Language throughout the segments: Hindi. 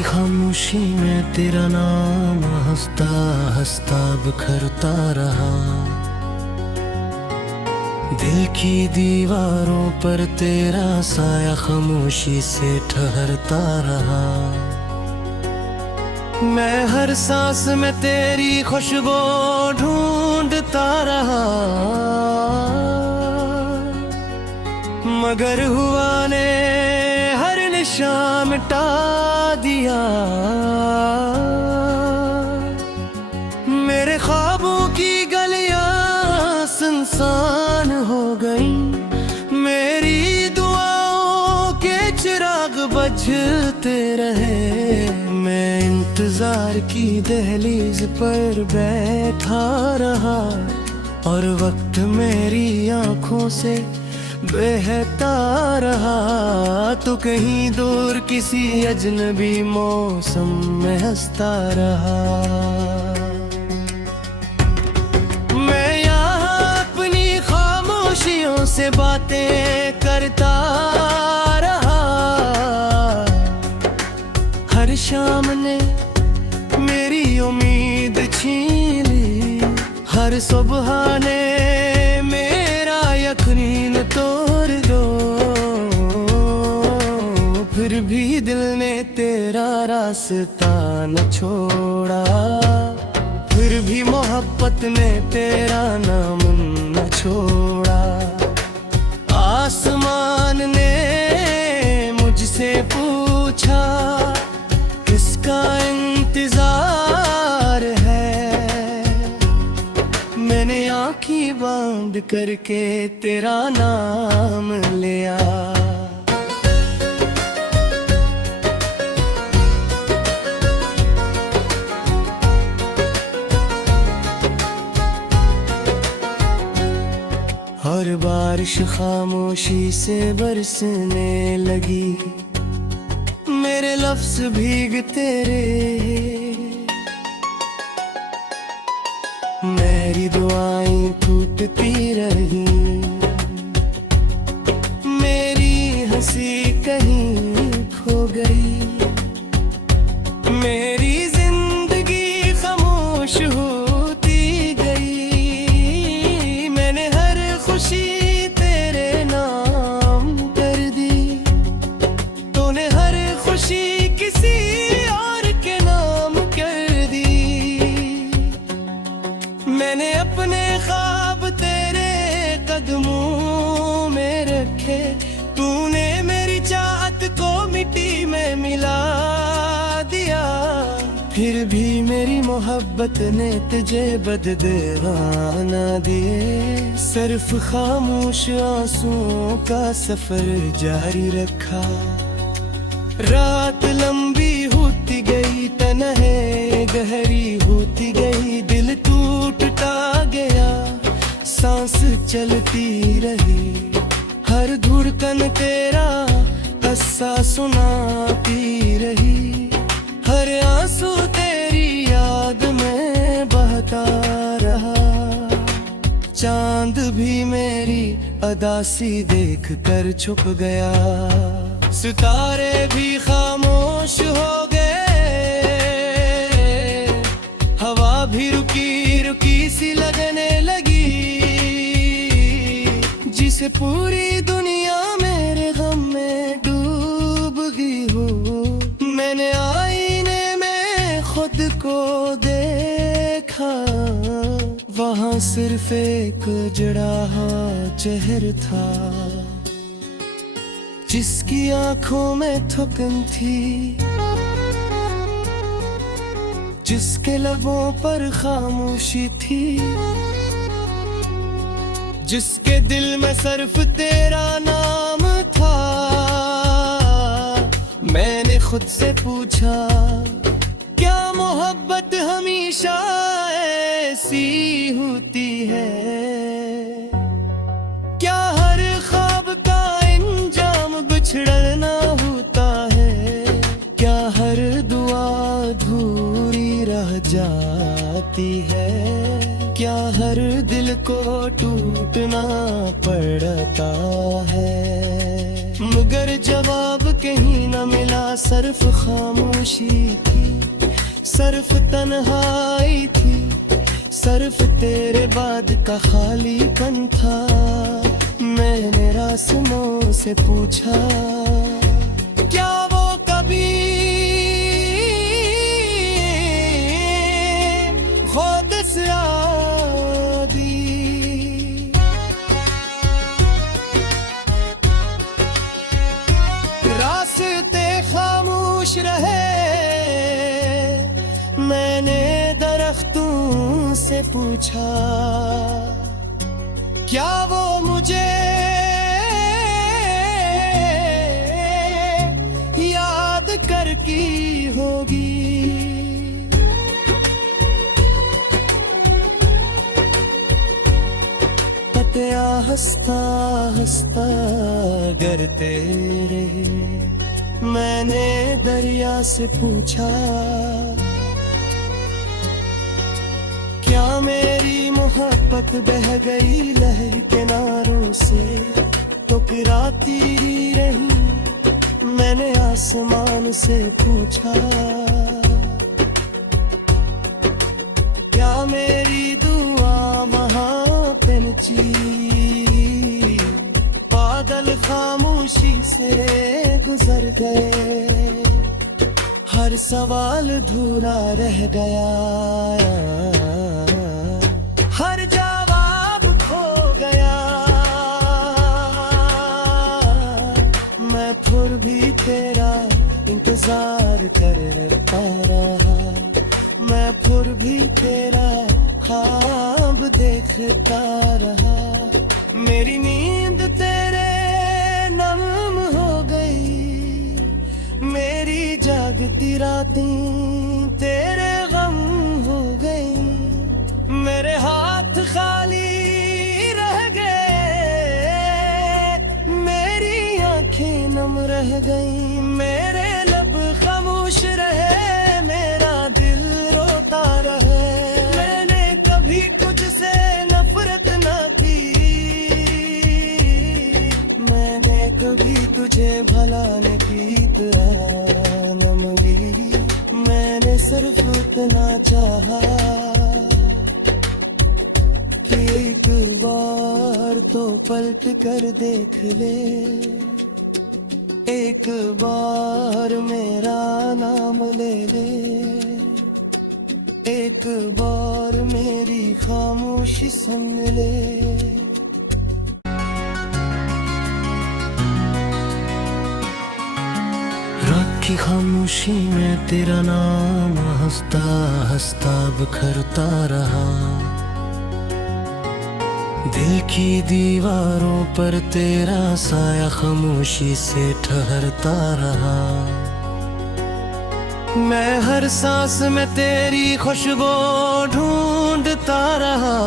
की खामोशी में तेरा नाम हंसता हंसता बिखरता रहा। दिल की दीवारों पर तेरा साया खामोशी से ठहरता रहा। मैं हर सांस में तेरी खुशबू ढूंढता रहा, मगर हुआ ने हर निशान मिटा दिया। मेरे ख्वाबों की गलियां सुनसान हो गई, मेरी दुआओं के चिराग बुझते रहे। मैं इंतजार की दहलीज पर बैठा रहा और वक्त मेरी आंखों से बहता रहा। तो कहीं दूर किसी अजनबी मौसम में हंसता रहा। मैं यहाँ अपनी खामोशियों से बातें करता रहा। हर शाम ने मेरी उम्मीद छीन ली, हर सुबह ने मेरा यकीन तोड़ दो। फिर भी दिल ने तेरा रास्ता न छोड़ा, फिर भी मोहब्बत ने तेरा नाम न छोड़ा। आसमान ने मुझसे पूछा किसका इंतजार है। मैंने आँखें बंद करके तेरा नाम लिया। और बारिश खामोशी से बरसने लगी, मेरे लफ्ज़ भीगते रहे। मेरी दुआएं टूटती रही, मेरी हंसी कहीं खो गई। मेरी जिंदगी खामोश होती गई। मैंने हर खुशी तेरे नाम कर दी, तूने हर खुशी किसी और के नाम कर दी। मैंने अपने ख्वाब तेरे कदमों में रखे, तूने मेरी चाहत को मिट्टी में मिला दिया। फिर भी मेरी मोहब्बत ने तुझे बददुआ ना दिए। सिर्फ खामोश आंसुओं का सफर जारी रखा। रात लंबी होती गई, तन्हाई गहरी होती गई। दिल टूटता गया, सांस चलती रही। हर धड़कन तेरा किस्सा सुनाती रही। हर आंसू तेरी याद में बहता रहा। चांद भी मेरी अदासी देख कर छुप गया। सितारे भी खामोश हो गए, हवा भी रुकी रुकी सी लगने लगी। जिसे पूरी दुनिया मेरे गम में डूब गई हो। मैंने आईने में खुद को देखा, वहाँ सिर्फ एक जड़ा चेहरा था। जिसकी आंखों में थकन थी, जिसके लबों पर खामोशी थी, जिसके दिल में सिर्फ तेरा नाम था। मैंने खुद से पूछा, क्या मोहब्बत हमेशा ऐसी होती है? क्या हर ख्वाब का इंजाम बिछड़ना होता है? क्या हर दुआ अधूरी रह जाती है? क्या हर दिल को टूटना पड़ता है? मगर जवाब कहीं न मिला, सिर्फ खामोशी थी, सिर्फ तन्हाई थी, सिर्फ तेरे बाद का खालीपन था। मैंने रास्मों से पूछा, क्या वो कभी खुद से आदी? रास्ते खामोश रहे, मैंने दरख्तों से पूछा, क्या वो मुझे याद कर की होगी? पतिया हंसता हंसता गर तेरे, मैंने दरिया से पूछा, क्या मेरी मोहब्बत बह गई लहर किनारों से टकराती रही? मैंने आसमान से पूछा, क्या मेरी दुआ वहाँ पे नची? बादल खामोशी से गुजर गए, हर सवाल अधूरा रह गया, हर जवाब खो गया। मैं फिर भी तेरा इंतजार करता रहा, मैं फिर भी तेरा ख्वाब देखता रहा। मेरी नींद तेरे नाम हो गई, मेरी जागती रातें तेरे गम हो गई। मेरे हाथ खाली रह गए, मेरी आंखें नम रह गई, मेरे लब खामोश रहे, मेरा दिल रोता रहे। मैंने कभी तुझसे नफरत ना की, मैंने कभी तुझे भला न की न मिली, मैंने सिर्फ इतना चाहा कि एक बार तो पलट कर देख ले, एक बार मेरा नाम ले ले, एक बार मेरी खामोशी सुन ले। रात की खामोशी में तेरा नाम हंसता हंसता बिखरता रहा, दिल की दीवारों पर तेरा साया खामोशी से ठहरता रहा। मैं हर सांस में तेरी खुशबू ढूंढता रहा,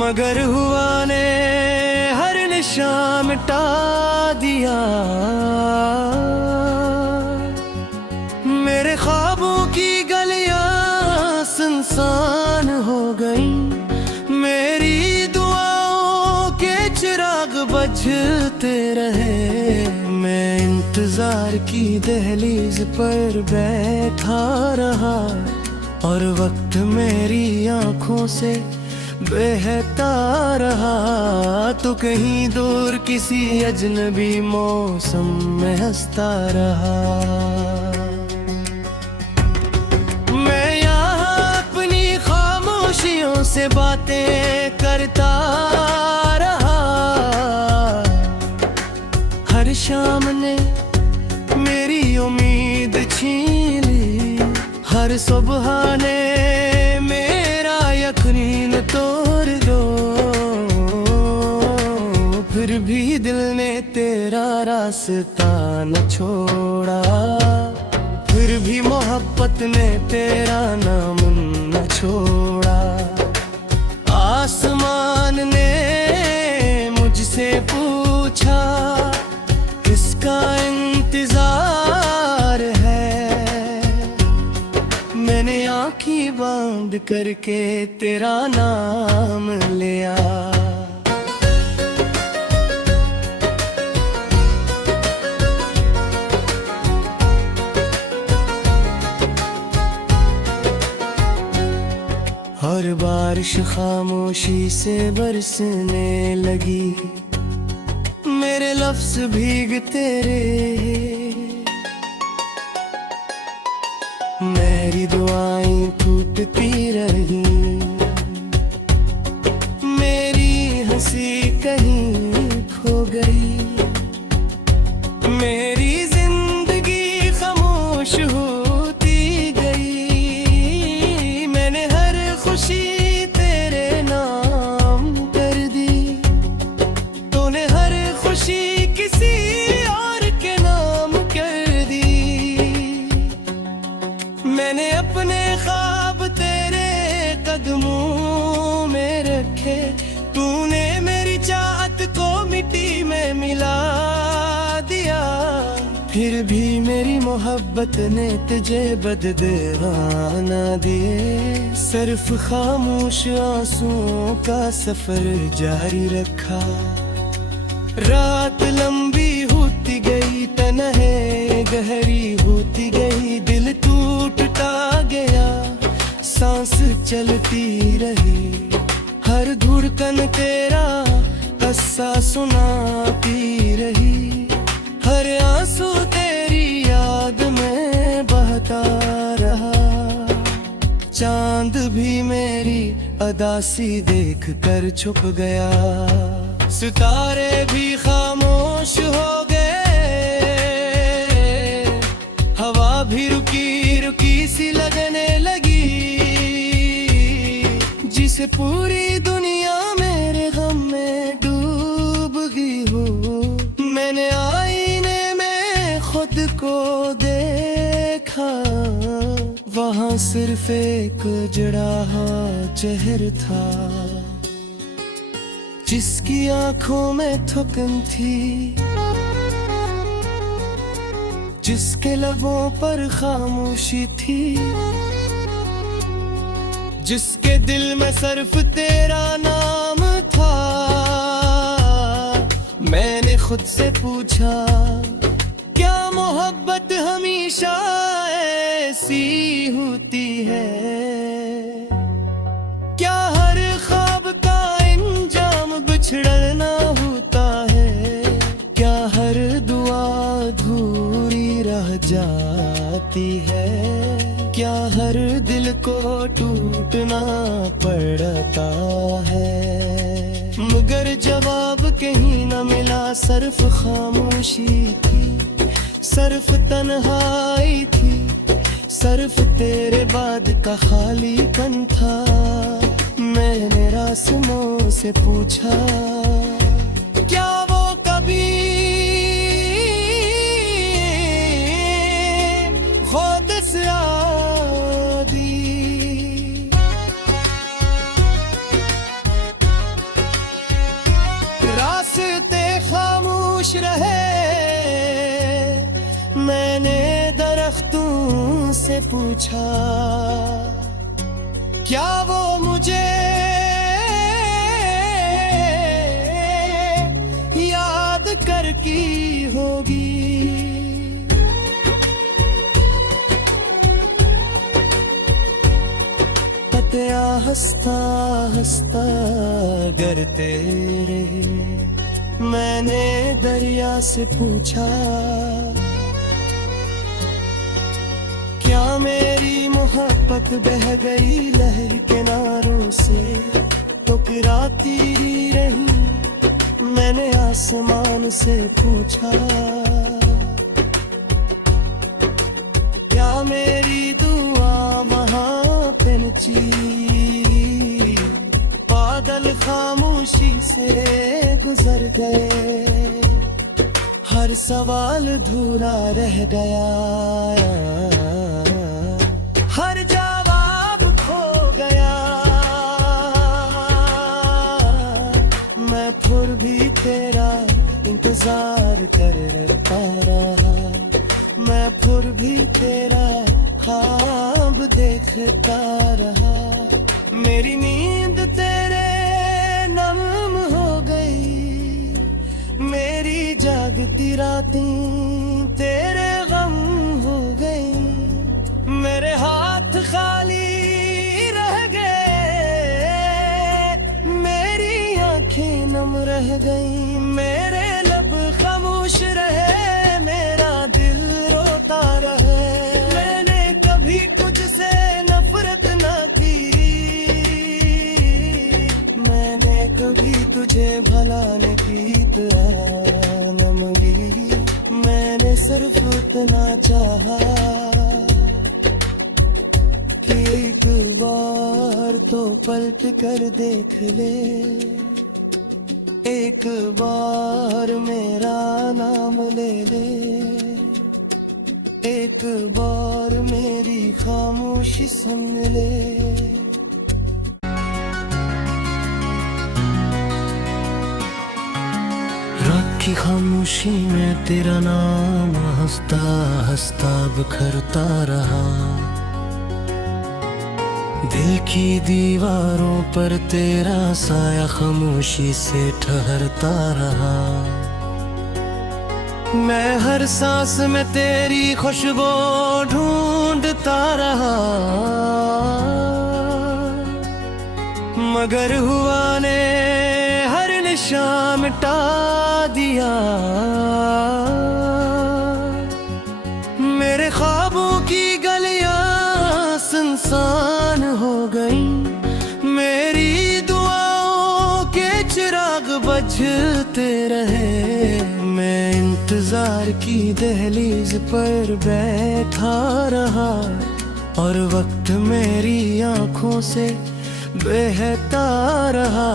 मगर हुआ ने हर निशान मिटा दिया। मेरे ख्वाबों की गलियां सुनसान हो गई, मेरी दुआओं के चिराग बुझते रहे। मैं इंतजार की दहलीज पर बैठा रहा, और वक्त मेरी आंखों से बहता रहा। तो कहीं दूर किसी अजनबी मौसम में हंसता रहा। मैं यहाँ अपनी खामोशियों से बातें करता रहा, हर शाम ने मेरी उम्मीद छीन ली, हर सुबह ने मेरा यकीन तोड़ दो। फिर भी दिल ने तेरा रास्ता न छोड़ा, फिर भी मोहब्बत ने तेरा नाम न छोड़ा। आसमान ने मुझसे पूछा, किसका इंतजार है? मैंने आँखें बंद करके तेरा नाम लिया। बारिश खामोशी से बरसने लगी, मेरे लफ्ज भीगते रहे, मेरी दुआएं टूटती रही, मेरी हंसी कहीं खो गई, मेरी जिंदगी खामोश होती गई। मैंने हर खुशी तेरे नाम कर दी, तूने हर खुशी किसी और के नाम कर दी। मैंने अपने ख्वाब तेरे कदमों में रखे, तूने मेरी चाहत को मिट्टी में मिला दिया। फिर भी मेरी मोहब्बत ने तुझे बदले ना दिए, सिर्फ खामोश आंसुओं का सफर जारी रखा। रात लंबी होती गई, तन्हाई गहरी होती गई, दिल टूटता गया, सांस चलती रही, हर धड़कन तेरा किस्सा सुनाती रही, हर आंसू तेरी याद में बहता रहा। चांद भी मेरी अदासी देख कर छुप गया, सितारे भी खामोश हो गए, हवा भी रुकी रुकी सी लगने लगी, जिसे पूरी दुनिया मेरे गम में डूब गई हो। मैंने आईने में खुद को देखा, वहाँ सिर्फ एक जड़ा चेहरा था, जिसकी आंखों में थकन थी, जिसके लबों पर खामोशी थी, जिसके दिल में सिर्फ तेरा नाम था। मैंने खुद से पूछा, क्या मोहब्बत हमेशा ऐसी होती है? क्या हर ख्वाब का इंजाम बिछड़ना होता है? क्या हर दुआ अधूरी रह जाती है? क्या हर दिल को टूटना पड़ता है? मगर जवाब कहीं न मिला, सिर्फ खामोशी थी, सिर्फ तन्हाई थी, सिर्फ तेरे बाद का खालीपन था। मैंने आसमां से पूछा, क्या वो कभी खुद से आदी? रास्ते खामोश रहे, मैंने दरख्तों से पूछा, क्या वो मुझे याद कर की होगी? पतिया हंसता हंसता गर तेरे, मैंने दरिया से पूछा, क्या मेरी मोहब्बत बह गई लहर किनारों से टकराती रही? मैंने आसमान से पूछा, क्या मेरी दुआ वहाँ पे नची? बादल खामोशी से गुजर गए, हर सवाल अधूरा रह गया, हर जवाब खो गया। मैं फिर भी तेरा इंतजार करता रहा, मैं फिर भी तेरा ख्वाब देखता रहा। मेरी नींद तेरे नाम हो गई, मेरी जागती रातें तेरे गम हो गई। मेरे हाथ खाली रह गए, नम रह गई, मेरे लब खामोश रहे, मेरा दिल रोता रहे। मैंने कभी तुझसे नफरत न की, मैंने कभी तुझे भला न की, नमगी मैंने सिर्फ इतना चाहा कि एक बार तो पलट कर देख ले, एक बार मेरा नाम ले ले, एक बार मेरी खामोशी सुन ले। रात की खामोशी में तेरा नाम हंसता हंसता बिखरता रहा, दिल की दीवारों पर तेरा साया खामोशी से ठहरता रहा। मैं हर सांस में तेरी खुशबू ढूंढता रहा, मगर हुआ ने हर निशान मिटा दिया। मेरे ख्वाबों की गलियां सुनसान हो गई, मेरी दुआओं के चिराग बुझते रहे। मैं इंतजार की दहलीज पर बैठा रहा और वक्त मेरी आंखों से बहता रहा।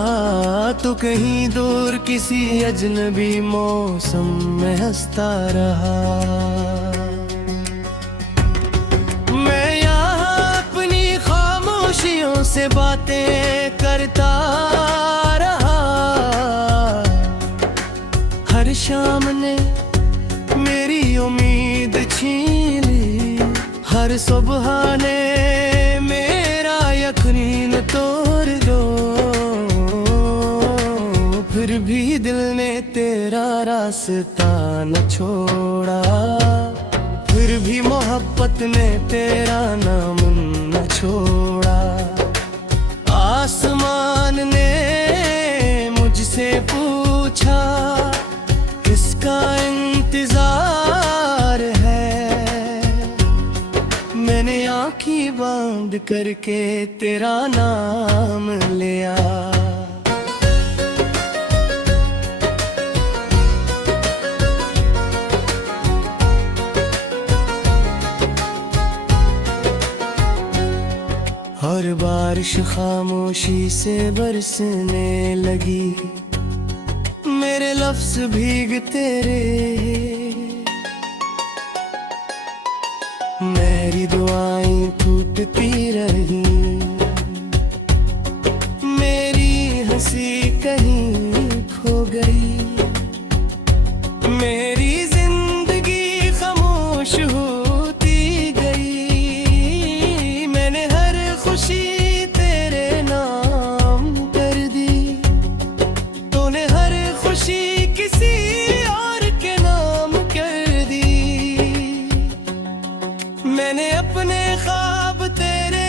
तो कहीं दूर किसी अजनबी मौसम में हंसता रहा। मैं यहाँ अपनी खामोशियों से बातें करता रहा, हर शाम ने मेरी उम्मीद छीन ली, हर सुबह ने मेरा यकीन तोड़ दो। फिर भी दिल ने तेरा रास्ता न छोड़ा, फिर भी मोहब्बत ने तेरा नाम न छोड़ा। आसमान ने मुझसे पूछा किसका इंतजार है, मैंने आँखें बंद करके तेरा नाम लिया। और बारिश खामोशी से बरसने लगी, मेरे लफ्ज भीगते रहे, मेरी दुआएं टूटती रही, मेरी हंसी कहीं खो गई, मेरी जिंदगी खामोश होती गई। मैंने हर खुशी तेरे नाम कर दी, तूने हर खुशी किसी और के नाम कर दी। मैंने अपने ख्वाब तेरे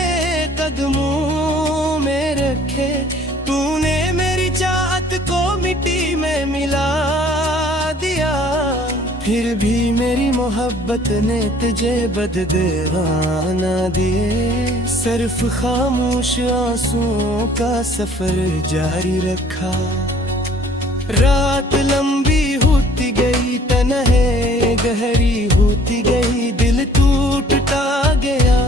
कदमों में रखे, तूने मेरी चाहत को मिट्टी में मिला दिया। फिर भी मेरी मोहब्बत ने तुझे बददुआ न दिए, सिर्फ खामोश आंसुओं का सफर जारी रखा। रात लंबी होती गई, तन्हाई गहरी होती गई, दिल टूटता गया,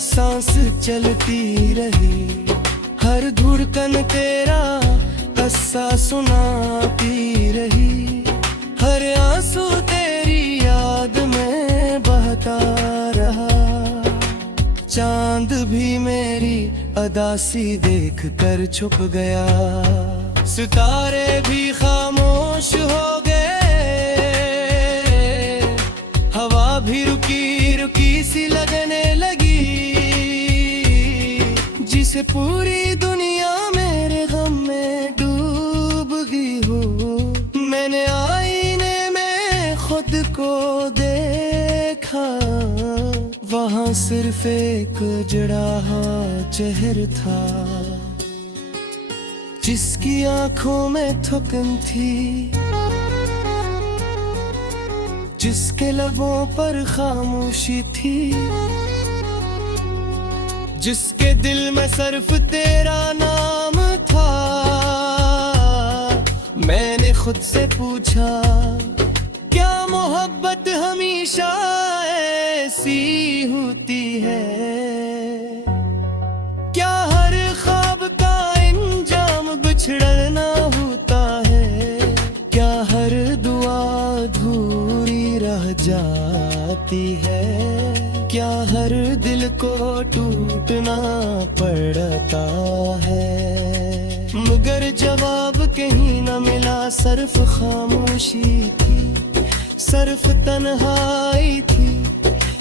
सांस चलती रही, हर धड़कन तेरा किस्सा सुनाती रही, हर आंसू तेरी याद में बहता रहा। चांद भी मेरी अदासी देख कर छुप गया, सितारे भी खामोश हो गए, हवा भी रुकी रुकी सी लगने लगी, जिसे पूरी दुनिया मेरे गम में डूब गई हो। मैंने आईने में खुद को देखा, वहाँ सिर्फ एक जड़ा चेहरा था। जिसकी आंखों में थकन थी, जिसके लबों पर खामोशी थी, जिसके दिल में सिर्फ तेरा नाम था। मैंने खुद से पूछा, क्या मोहब्बत हमेशा ऐसी होती है? क्या हर ख्वाब का अंजाम बिछड़ना होता है? क्या हर दुआ अधूरी रह जाती है? क्या हर दिल को टूटना पड़ता है? मगर जवाब कहीं न मिला, सिर्फ खामोशी थी, सिर्फ तन्हाई थी,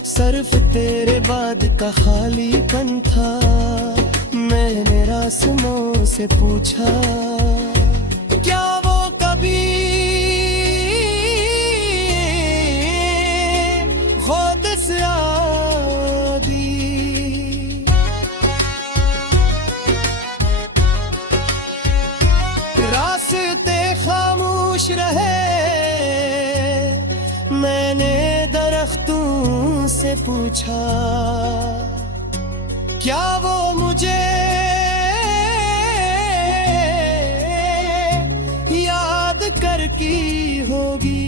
सिर्फ तेरे बाद का खालीपन था। मैंने रास्मों से पूछा, क्या वो कभी खुद से आदी? रास्ते खामोश रहे, मैंने दरख्तों से पूछा, क्या वो मुझे याद कर की होगी?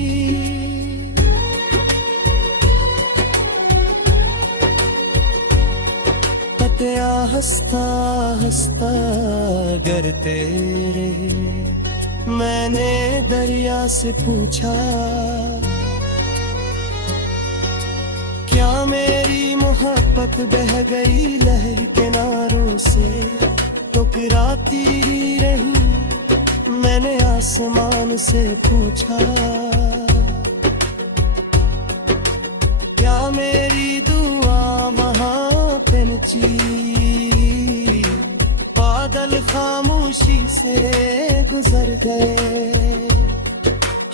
पतिया हंसता हंसता गर तेरे, मैंने दरिया से पूछा, क्या मेरी मोहब्बत बह गई लहर किनारों से टकराती रही? मैंने आसमान से पूछा, क्या मेरी दुआ वहाँ पे नची? बादल खामोशी से गुजर गए,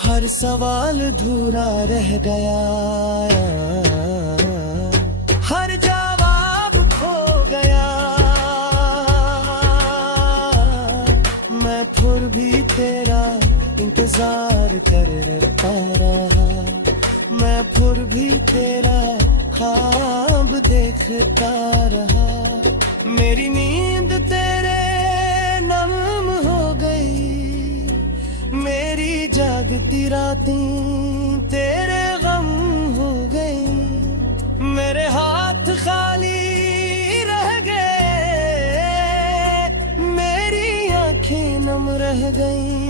हर सवाल अधूरा रह गया, हर जवाब खो गया। मैं फिर भी तेरा इंतजार करता रहा, मैं फिर भी तेरा ख्वाब देखता रहा। मेरी नींद तेरे नाम हो गई, मेरी जागती रातें तेरे गम हो गई। मेरे हाथ खाली रह गए, मेरी आंखें नम रह गई।